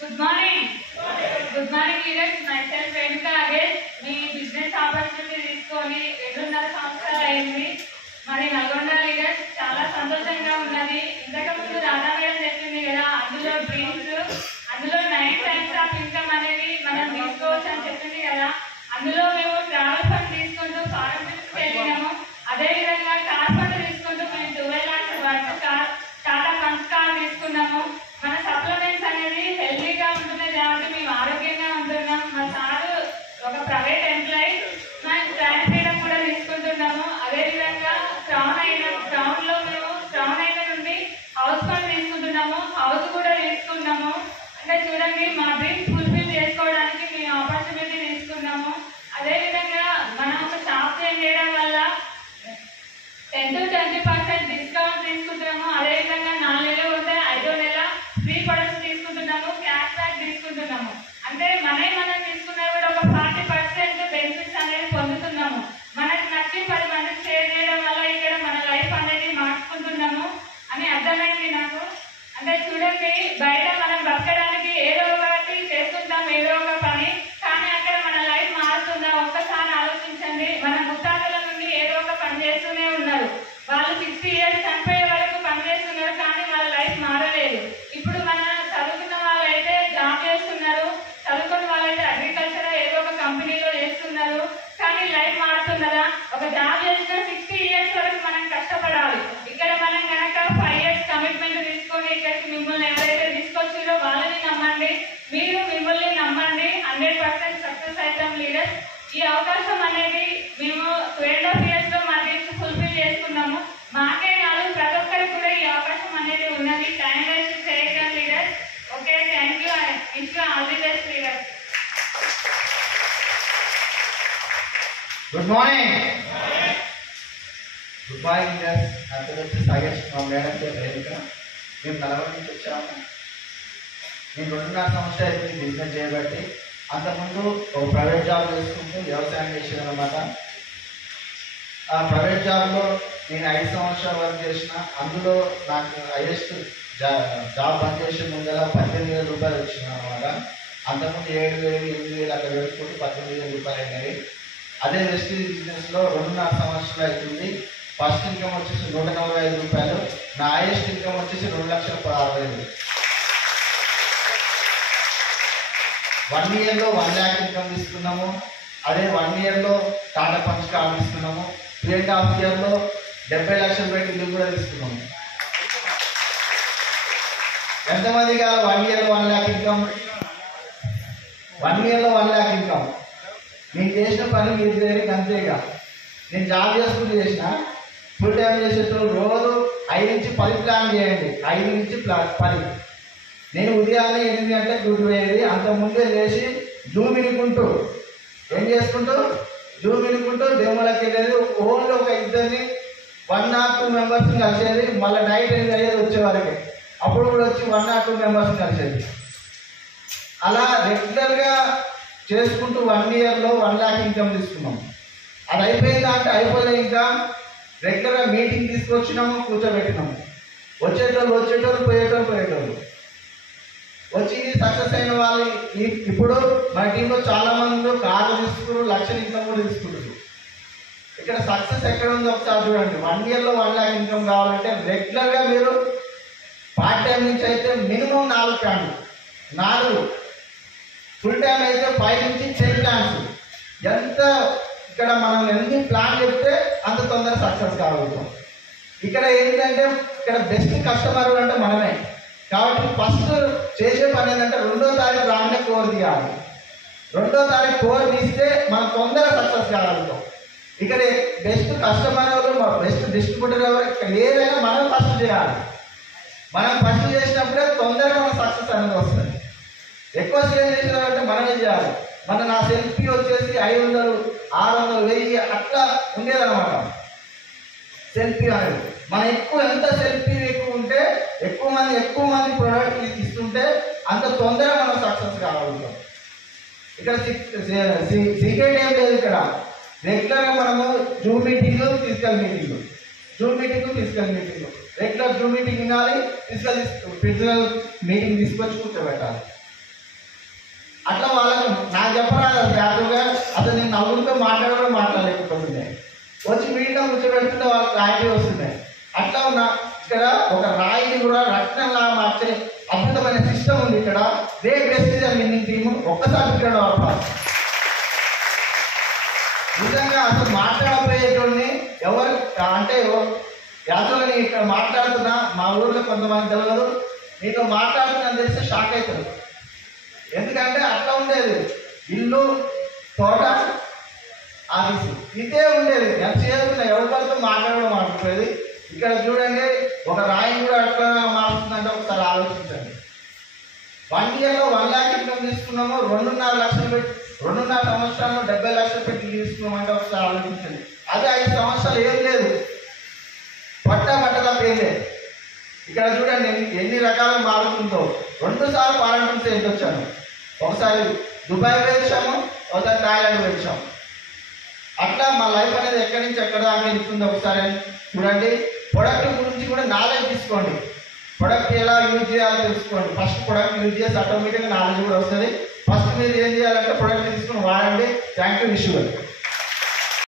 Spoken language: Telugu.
Good morning. Good morning, leaders. Myself Venuka again. మీ బిజినెస్ ఆపర్చునిటీ తీసుకొని 2.5 సంవత్సరాలు అయింది. మరి నల్గొండ లీడర్స్ చాలా సంతోషంగా ఉన్నది. ఇంతకుముందు రాధా మేడం చెప్పింది కదా, అందులో డ్రీమ్స్, అందులో 9 టైమ్స్ ఆఫ్ ఇన్కమ్ అనేది మనం తీసుకోవచ్చు అని చెప్పింది కదా. అందులో మేము ట్రావెల్ ఫండ్ తీసుకుంటూ ఫారెన్ ట్రిప్స్కి వెళ్ళినాము. అదేవిధంగా కార్ ఫండ్ తీసుకుంటూ మేము 12 lakhs worth Tata punch car తీసుకున్నాము. మన సప్లిమెంట్స్ అనేది హెల్తీగా ఉంటున్నాయి కాబట్టి మేము ఆరోగ్యంగా ఉంటున్నాం. మా సారు ఒక ప్రైవేట్ ఎంప్లాయీ, మేము ట్రాన్ ఫ్రీడమ్ కూడా తీసుకుంటున్నాము. అదేవిధంగా క్రౌన్లో మేము క్రౌన్ అయిన నుండి హౌస్ ఫండ్ తీసుకుంటున్నాము, హౌస్ కూడా తీసుకున్నాము. అంటే చూడండి, మా డ్రీమ్స్ ఫుల్ఫిల్ చేసుకోవడానికి మేము ఆపర్చునిటీ తీసుకున్నాము. అదేవిధంగా మనం ఒక షాప్ చేంజ్ చేయడం వల్ల 10 to 20% డిస్కౌంట్ తీసుకుంటున్నాము. అదేవిధంగా 4 నెలలు ఉంటే 5వ నెల ఫ్రీ ప్రొడక్ట్స్ తీసుకుంటున్నాము, క్యాష్ బ్యాక్ తీసుకుంటున్నాము. అంటే మనం తీసుకున్నా కూడా ఒక 40% బెనిఫిట్స్ అనేది పొందుతున్నాము. మనకు నచ్చి 10 మందికి షేర్ చేయడం వల్ల ఇక్కడ మన లైఫ్ అనేది మార్చుకుంటున్నాము అని అర్థమైంది నాకు. అంటే చూడండి, బయట మనం బతకడానికి ఏదో ఒకటి చేస్తుంటాం, ఏదో ఒక పని, కానీ అక్కడ మన లైఫ్ మారుతుందా ఒక్కసారి ఆలోచించండి. మన ముత్తాతల నుండి ఏదో ఒక పని చేస్తూనే ఉన్నారు. వాళ్ళు 60 years చనిపోయే వరకు పని చేస్తున్నారు, కానీ వాళ్ళ లైఫ్ మారలేదు. ఇప్పుడు మన చదువుకున్న వాళ్ళైతే జాబ్ చేస్తున్నారు, చదువుకున్న వాళ్ళైతే అగ్రికల్చర్ ఏదో ఒక కంపెనీలో చేస్తున్నారు, కానీ లైఫ్ మారుతున్నదా? ఒక జాబ్ చేసిన 60 years వరకు మనం కష్టపడాలి. ఇక్కడ మనం కనుక 5 years కమిట్మెంట్ తీసుకొని ఇక్కడికి మిమ్మల్ని ఎవరైతే తీసుకొచ్చారో వాళ్ళని నమ్మండి, మీరు మిమ్మల్ని నమ్మండి, 100% సక్సెస్ అవుతాం లీడర్స్. ఈ అవకాశం అనేది మేము 2.5 years లో మా డ్రీమ్స్ ఫుల్ఫిల్ చేసుకున్నాము. మాకే కాదు, ప్రతి ఒక్కరికి కూడా ఈ అవకాశం అనేది ఉన్నది. టైం వేస్ట్ చేయగలం leaders. Okay, thank you. Wish you all the best leaders. Good morning. Good morning leaders. నా పేరు వచ్చి సాగేష్, మా మేడం పేరు రేణుక. మేము నల్గొండ నుంచి వచ్చాము. నేను 2.5 సంవత్సరాలు అయిపోయింది బిజినెస్ చేయబట్టి. అంతకుముందు ఒక ప్రైవేట్ జాబ్ చేసుకుంటూ వ్యవసాయం చేసేది అనమాట. ఆ ప్రైవేట్ జాబ్లో నేను 5 సంవత్సరాలు వర్క్ చేసిన. అందులో నాకు హైయెస్ట్ జాబ్ బంద్ చేసే ముందర 18,000 రూపాయలు వచ్చినాయి అనమాట. అంతకుముందు 7,000, 8,000 అట్లా పెట్టుకుంటూ 18,000 రూపాయలు అయినాయి. అదే వెస్టీజ్ బిజినెస్లో 2.5 సంవత్సరాలు అవుతుంది. ఫస్ట్ ఇన్కమ్ వచ్చేసి 145 రూపాయలు. నా హైయెస్ట్ ఇన్కమ్ వచ్చేసి 2,60,000. 1 yearలో 1 lakh ఇన్కమ్ తీసుకున్నాము. అదే 1 yearలో టాటా పంచ్ కార్ తీసుకున్నాము. 3.5 yearలో 70 లక్షలు పెట్టి ఇల్లు కూడా తీసుకున్నాము. ఎంతమంది కాదు 1 yearలో 1 lakh ఇన్కమ్? 1 yearలో 1 lakh income. నేను చేసిన పని మీరు చేయడానికి అంతేగా. నేను జాబ్ చేసుకుంటూ చేసిన, ఫుల్ టైం చేసేటప్పుడు రోజు 5 నుంచి 10 ప్లాన్ చేయండి. 5 నుంచి 10. నేను ఉదయాన్నే 8 గంటలకు డ్యూటీ పోయేది. అంతకుముందే లేచి జూమ్ వినుకుంటూ ఏం చేసుకుంటూ జూమ్ వినుకుంటూ దేవుళ్ళకి వెళ్ళేది. ఓన్లీ ఒక ఇద్దరిని 1 or 2 మెంబర్స్ కలిసేది. మళ్ళీ నైట్ 8 అయ్యేది వచ్చేవారికి. అప్పుడు కూడా వచ్చి 1 or 2 మెంబర్స్ కలిసేది. అలా రెగ్యులర్గా చేసుకుంటూ 1 yearలో 1 lakh ఇన్కమ్ తీసుకున్నాం. అది అయిపోయిందా అంటే అయిపోలే. ఇంకా రెగ్యులర్గా మీటింగ్ తీసుకొచ్చినాము, కూర్చోబెట్టినాము. వచ్చేటోళ్ళు పోయేటోళ్ళు వచ్చి సక్సెస్ అయిన వాళ్ళు ఇప్పుడు మన టీంలో చాలా మంది కార్లు తీసుకున్నారు, లక్షల ఇన్కమ్ కూడా తీసుకుంటారు. ఇక్కడ సక్సెస్ ఎక్కడ ఉందో ఒకసారి చూడండి. 1 yearలో 1 lakh ఇన్కమ్ కావాలంటే రెగ్యులర్గా మీరు పార్ట్ టైం నుంచి అయితే మినిమం 4 ప్లాన్లు, 4 ఫుల్ టైం అయితే 5 నుంచి 10 ప్లాన్స్. ఎంత ఇక్కడ మనం ఎన్ని ప్లాన్ చెప్తే అంత తొందర సక్సెస్ కాగలుగుతాం. ఇక్కడ ఏంటంటే ఇక్కడ బెస్ట్ కస్టమర్ అంటే మనమే. కాబట్టి ఫస్ట్ చేసే పని ఏంటంటే 2వ తారీఖు రాగానే కోర్ తీయాలి. 2వ తారీఖు కోర్ తీస్తే మనం తొందర సక్సెస్ కాగలుగుతాం. ఇక్కడ బెస్ట్ కస్టమర్ ఎవరు, బెస్ట్ డిస్ట్రిబ్యూటర్ ఎవరు, ఇక్కడ ఏదైనా మనం ఫస్ట్ చేయాలి. మనం ఫస్ట్ చేసినప్పుడే తొందరగా మన సక్సెస్ అనేది వస్తుంది. ఎక్కువ సేల్ చేసినారంటే మనమే చేయాలి. నా సెల్ఫీ వచ్చేసి 500, 600, 1000 అట్లా ఉండేదన్నమాట. సెల్ఫీ అనేది మనం ఎంత సెల్ఫీ ఎక్కువ ఉంటే ఎక్కువ మంది ప్రోడక్ట్ ఇస్తుంటే అంత తొందరగా మనం సక్సెస్ కాగలుగుతాం. ఇక్కడ సీక్రెట్ ఏం లేదు. ఇక్కడ రెగ్యులర్గా మనము Zoom meeting, physical meeting, regular Zoom meeting వినాలి, ఫిజికల్ మీటింగ్ తీసుకొచ్చి కూర్చోబెట్టాలి. అట్లా వాళ్ళకి నాకు చెప్పరాదు యాక్చువల్గా అసలు నేను నవ్వులతో మాట్లాడలేకపోతున్నాయి. వచ్చి మీడియా కూర్చోబెడుతుంటే వాళ్ళకి క్లారిటీ వస్తున్నాయి. అట్లా ఉన్న ఇక్కడ ఒక రాయిని కూడా రత్నంలా మార్చే అద్భుతమైన సిస్టమ్ ఉంది. ఇక్కడ గ్రేట్ డెసిషన్ విన్నింగ్ టీము ఒక్కసారి ఇక్కడ నిజంగా అసలు మాట్లాడపోయేటోడిని ఎవరు అంటే యాక్చువల్గా నేను ఇక్కడ మాట్లాడుతున్నా, మా ఊర్లో కొంతమంది తెలియదు, నీతో మాట్లాడుతున్నా తెలిస్తే షాక్ అవుతుంది. ఎందుకంటే అట్లా ఉండేది ఇల్లు, తోట, ఆఫీసు ఇదే ఉండేది. ఎంత చేసుకున్న ఎవరి పడితో మాట్లాడడం మాట్లాడేది. ఇక్కడ చూడండి ఒక రాయిని కూడా అట్లా మారుతుందంటే ఒకసారి ఆలోచించండి. 1 yearలో 1 lakh ఇన్కమ్ తీసుకున్నాము, 2.5 లక్షలు పెట్టి 2.5 సంవత్సరాల్లో 70 లక్షలు పెట్టి తీసుకున్నామంటే ఒకసారి ఆలోచించండి. అదే 5 సంవత్సరాలు ఏం లేదు, పట్టలా పేలే. ఇక్కడ చూడండి ఎన్ని రకాలుగా మారుతుందో. 2 సార్లు ఫారెన్ చేసి వచ్చాను. ఒకసారి దుబాయ్ వెళ్ళాము, ఒకసారి థాయిలాండ్ వెళ్ళాము. అట్లా మా లైఫ్ అనేది ఎక్కడి నుంచి ఎక్కడ దాకా వెళ్తుందో ఒకసారి చూడండి. ప్రొడక్ట్ గురించి కూడా నాలెడ్జ్ తీసుకోండి. ప్రొడక్ట్ ఎలా యూజ్ చేయాలో తెలుసుకోండి. ఫస్ట్ ప్రొడక్ట్ యూజ్ చేసి ఆటోమేటిక్గా నాలెడ్జ్ కూడా వస్తుంది. ఫస్ట్ మీరు ఏం చేయాలంటే ప్రొడక్ట్ తీసుకుని వాడండి. Thank you. Wish you.